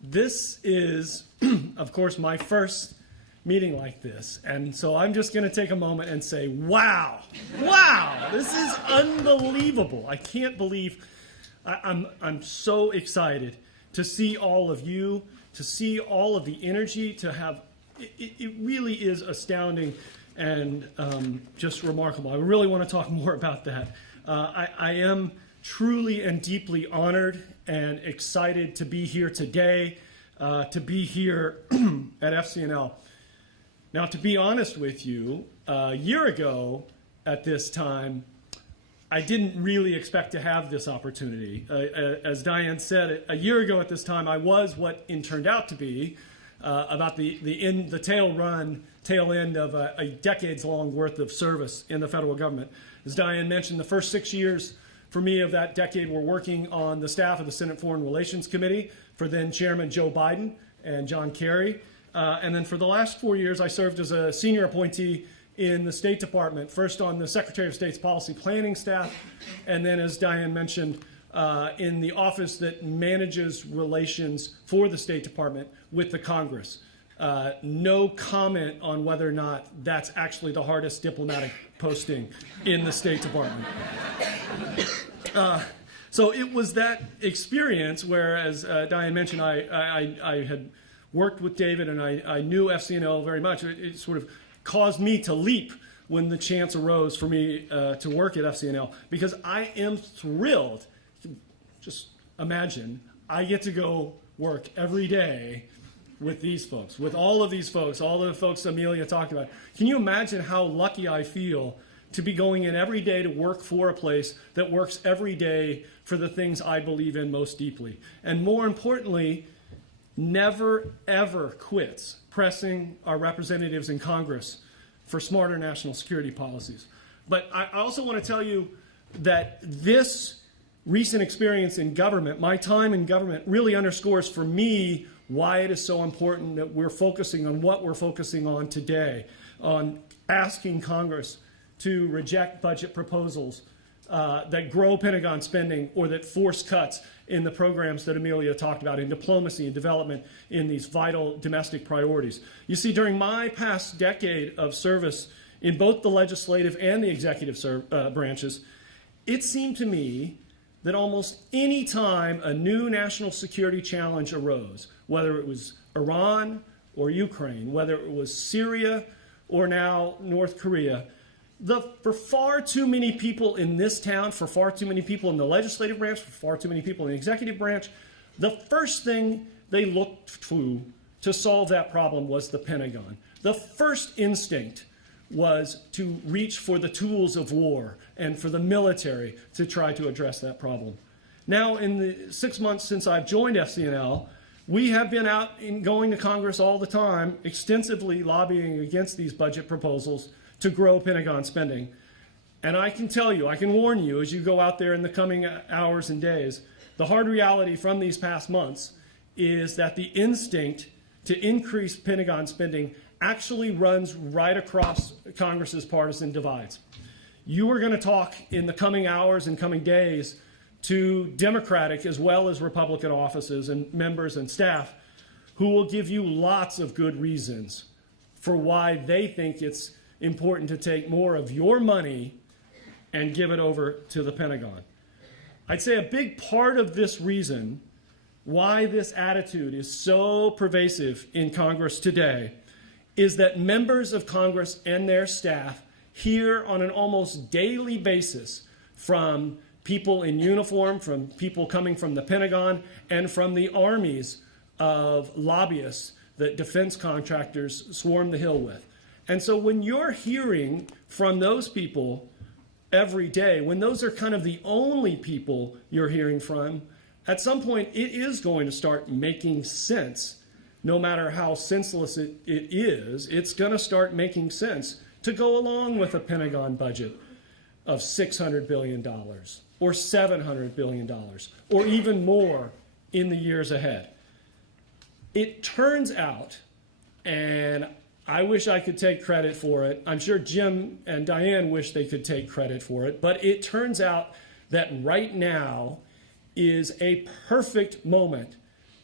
This is, of course, my first meeting like this. And so I'm just going to take a moment and say, wow, this is unbelievable. I can't believe, I'm so excited to see all of you, to see all of the energy, to have, it really is astounding and just remarkable. I really want to talk more about that. I am truly and deeply honored and excited to be here today, to be here at FCNL. Now, to be honest with you, a year ago at this time, I didn't really expect to have this opportunity. As Diane said, a year ago at this time, I was what it turned out to be about the tail end of a decades-long worth of service in the federal government. As Diane mentioned, the first 6 years for me of that decade were working on the staff of the Senate Foreign Relations Committee for then Chairman Joe Biden and John Kerry. And then for the last 4 years, I served as a senior appointee in the State Department, first on the Secretary of State's policy planning staff, and then, as Diane mentioned, in the office that manages relations for the State Department with the Congress. No comment on whether or not that's actually the hardest diplomatic posting in the State Department. So it was that experience where, as Diane mentioned, I had worked with David and I knew FCNL very much. It sort of caused me to leap when the chance arose for me to work at FCNL, because I am thrilled. Just imagine, I get to go work every day with these folks, with all of these folks, all the folks Amelia talked about. Can you imagine how lucky I feel to be going in every day to work for a place that works every day for the things I believe in most deeply? And more importantly, never, ever quits pressing our representatives in Congress for smarter national security policies. But I also want to tell you that this recent experience in government, my time in government, really underscores for me why it is so important that we're focusing on what we're focusing on today, on asking Congress to reject budget proposals that grow Pentagon spending or that force cuts in the programs that Amelia talked about, in diplomacy and development, in these vital domestic priorities. You see, during my past decade of service in both the legislative and the executive branches, it seemed to me that almost any time a new national security challenge arose, whether it was Iran or Ukraine, whether it was Syria or now North Korea, for far too many people in this town, for far too many people in the legislative branch, for far too many people in the executive branch, the first thing they looked to solve that problem was the Pentagon. The first instinct was to reach for the tools of war and for the military to try to address that problem. Now, in the 6 months since I've joined FCNL, we have been out and going to Congress all the time, extensively lobbying against these budget proposals to grow Pentagon spending. And I can tell you, I can warn you, as you go out there in the coming hours and days, the hard reality from these past months is that the instinct to increase Pentagon spending actually runs right across Congress's partisan divides. You are going to talk in the coming hours and coming days to Democratic as well as Republican offices and members and staff who will give you lots of good reasons for why they think it's important to take more of your money and give it over to the Pentagon. I'd say a big part of this reason why this attitude is so pervasive in Congress today is that members of Congress and their staff hear on an almost daily basis from people in uniform, from people coming from the Pentagon, and from the armies of lobbyists that defense contractors swarm the Hill with. And so when you're hearing from those people every day, when those are kind of the only people you're hearing from, at some point it is going to start making sense. No matter how senseless it is, it's going to start making sense to go along with a Pentagon budget of $600 billion or $700 billion or even more in the years ahead. It turns out, and I wish I could take credit for it. I'm sure Jim and Diane wish they could take credit for it. But it turns out that right now is a perfect moment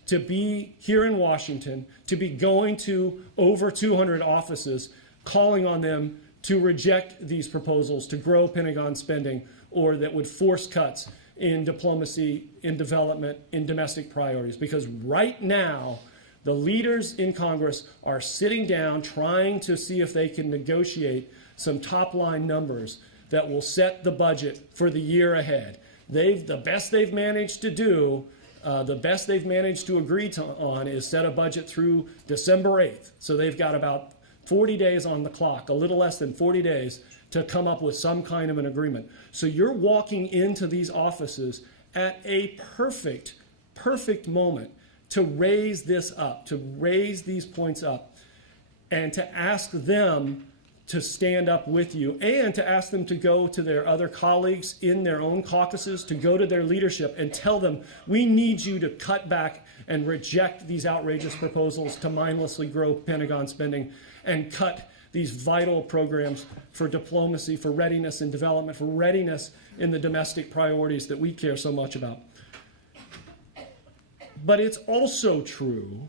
to be here in Washington, to be going to over 200 offices, calling on them to reject these proposals to grow Pentagon spending or that would force cuts in diplomacy, in development, in domestic priorities. Because right now, the leaders in Congress are sitting down trying to see if they can negotiate some top-line numbers that will set the budget for the year ahead. The best they've managed to do, the best they've managed to agree on is set a budget through December 8th. So they've got about 40 days on the clock, a little less than 40 days, to come up with some kind of an agreement. So you're walking into these offices at a perfect moment to raise this up, to raise these points up, and to ask them to stand up with you, and to ask them to go to their other colleagues in their own caucuses, to go to their leadership and tell them, we need you to cut back and reject these outrageous proposals to mindlessly grow Pentagon spending and cut these vital programs for diplomacy, for readiness and development, for readiness in the domestic priorities that we care so much about. But it's also true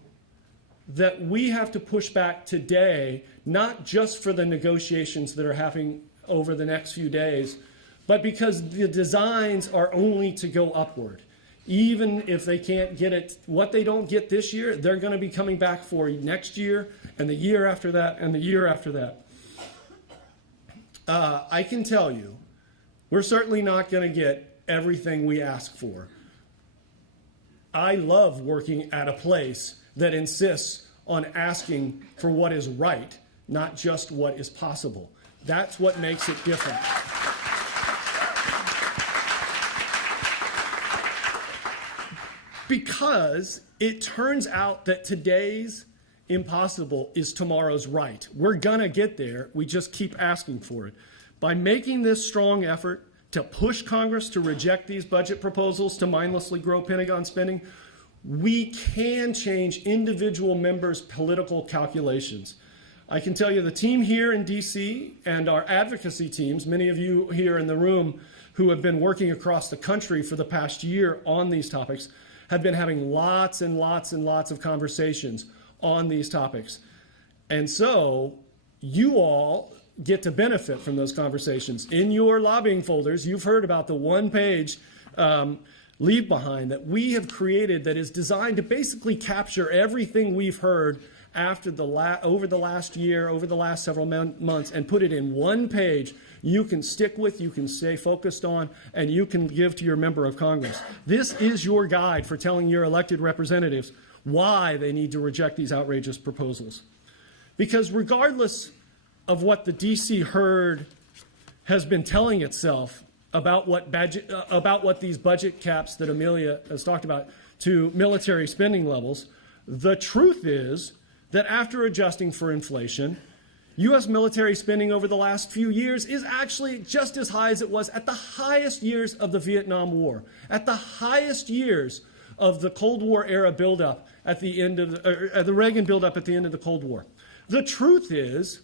that we have to push back today, not just for the negotiations that are happening over the next few days, but because the designs are only to go upward. Even if they can't get it, what they don't get this year, they're going to be coming back for next year and the year after that and the year after that. I can tell you, we're certainly not going to get everything we ask for. I love working at a place that insists on asking for what is right, not just what is possible. That's what makes it different. Because it turns out that today's impossible is tomorrow's right. We're gonna get there, we just keep asking for it. By making this strong effort to push Congress to reject these budget proposals to mindlessly grow Pentagon spending, we can change individual members' political calculations. I can tell you the team here in DC and our advocacy teams, many of you here in the room who have been working across the country for the past year on these topics, have been having lots and lots and lots of conversations on these topics. And so you all get to benefit from those conversations. In your lobbying folders, you've heard about the one-page leave behind that we have created that is designed to basically capture everything we've heard after over the last year, over the last several months, and put it in one page you can stick with, you can stay focused on, and you can give to your member of Congress. This is your guide for telling your elected representatives why they need to reject these outrageous proposals. Because regardless of what the DC herd has been telling itself about what these budget caps that Amelia has talked about to military spending levels, the truth is that after adjusting for inflation, U.S. military spending over the last few years is actually just as high as it was at the highest years of the Vietnam War, at the highest years of the Cold War era buildup at the end of the Reagan buildup at the end of the Cold War. The truth is,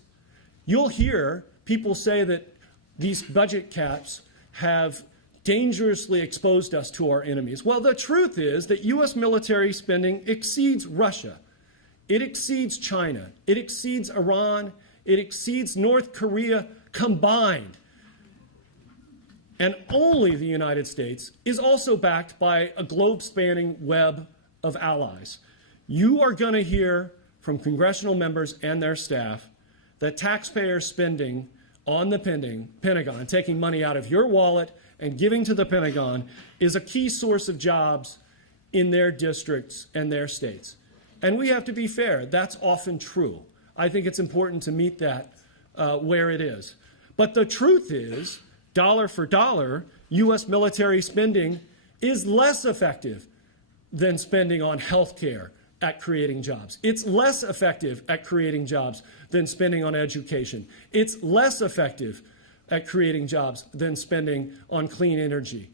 you'll hear people say that these budget caps have dangerously exposed us to our enemies. Well, the truth is that U.S. military spending exceeds Russia. It exceeds China. It exceeds Iran. It exceeds North Korea combined. And only the United States is also backed by a globe-spanning web of allies. You are going to hear from congressional members and their staff that taxpayer spending on the Pentagon, taking money out of your wallet and giving to the Pentagon, is a key source of jobs in their districts and their states. And we have to be fair. That's often true. I think it's important to meet that where it is. But the truth is, dollar for dollar, U.S. military spending is less effective than spending on health care at creating jobs. It's less effective at creating jobs than spending on education. It's less effective at creating jobs than spending on clean energy.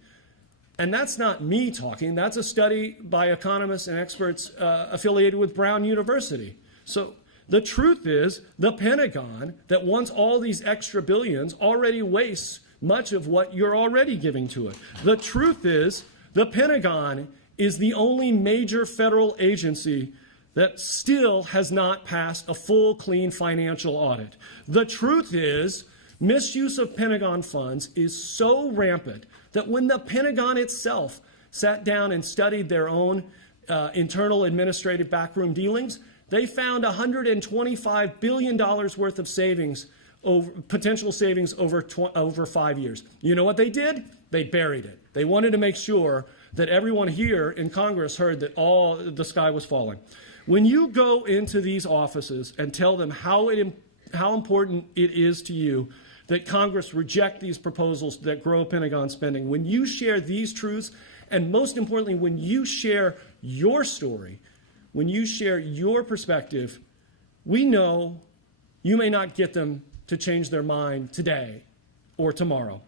And that's not me talking. That's a study by economists and experts affiliated with Brown University. So the truth is, the Pentagon, that wants all these extra billions, already wastes much of what you're already giving to it. The truth is, the Pentagon is the only major federal agency that still has not passed a full, clean financial audit. The truth is, misuse of Pentagon funds is so rampant that when the Pentagon itself sat down and studied their own internal administrative backroom dealings, they found $125 billion worth of savings, potential savings over 5 years. You know what they did? They buried it. They wanted to make sure that everyone here in Congress heard that the sky was falling. When you go into these offices and tell them how important it is to you that Congress reject these proposals that grow Pentagon spending, when you share these truths, and most importantly, when you share your story, when you share your perspective, we know you may not get them to change their mind today or tomorrow.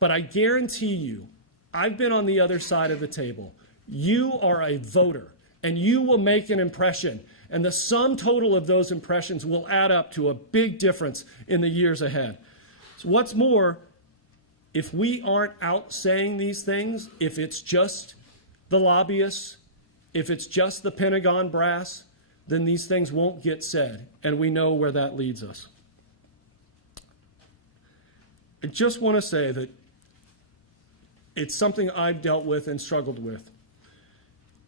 But I guarantee you, I've been on the other side of the table. You are a voter, and you will make an impression. And the sum total of those impressions will add up to a big difference in the years ahead. So what's more, if we aren't out saying these things, if it's just the lobbyists, if it's just the Pentagon brass, then these things won't get said, and we know where that leads us. I just want to say that it's something I've dealt with and struggled with.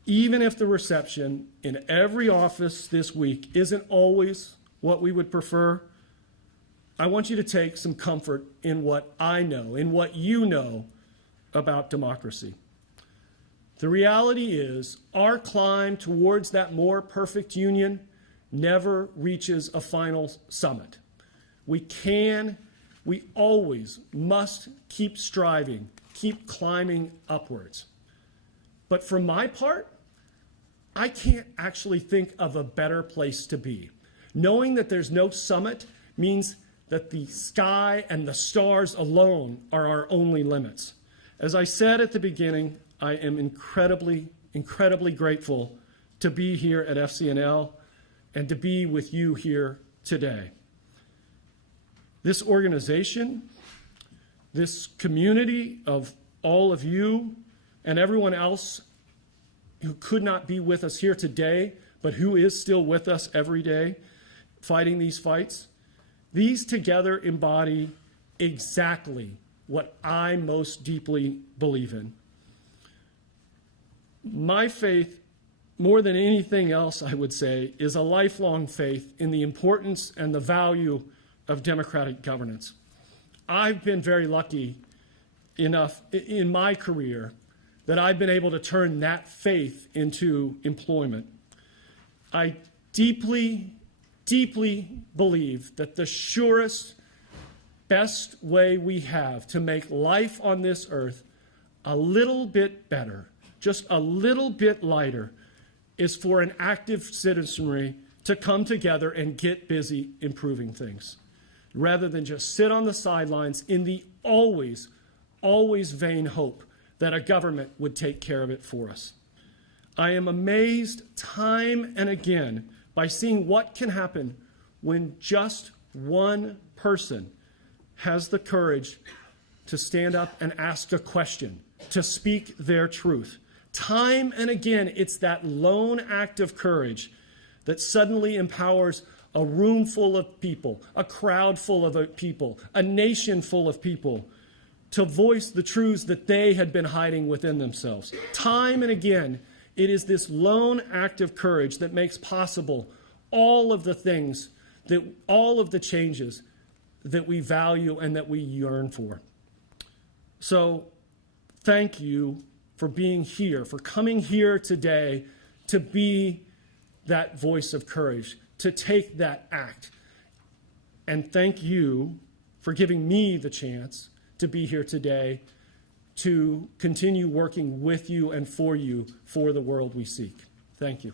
Even if the reception in every office this week isn't always what we would prefer, I want you to take some comfort in what I know, in what you know about democracy. The reality is our climb towards that more perfect union never reaches a final summit. We always must keep striving, keep climbing upwards. But for my part, I can't actually think of a better place to be. Knowing that there's no summit means that the sky and the stars alone are our only limits. As I said at the beginning, I am incredibly, incredibly grateful to be here at FCNL and to be with you here today. This organization, this community of all of you and everyone else who could not be with us here today, but who is still with us every day fighting these fights, these together embody exactly what I most deeply believe in. My faith, more than anything else, I would say, is a lifelong faith in the importance and the value of democratic governance. I've been very lucky enough in my career that I've been able to turn that faith into employment. I deeply, deeply believe that the surest, best way we have to make life on this earth a little bit better, just a little bit lighter, is for an active citizenry to come together and get busy improving things, rather than just sit on the sidelines in the always, always vain hope that a government would take care of it for us. I am amazed time and again by seeing what can happen when just one person has the courage to stand up and ask a question, to speak their truth. Time and again, it's that lone act of courage that suddenly empowers a room full of people, a crowd full of people, a nation full of people to voice the truths that they had been hiding within themselves. Time and again, it is this lone act of courage that makes possible all of the things, all of the changes that we value and that we yearn for. So thank you for being here, for coming here today to be that voice of courage, to take that act. And thank you for giving me the chance to be here today to continue working with you and for you for the world we seek. Thank you.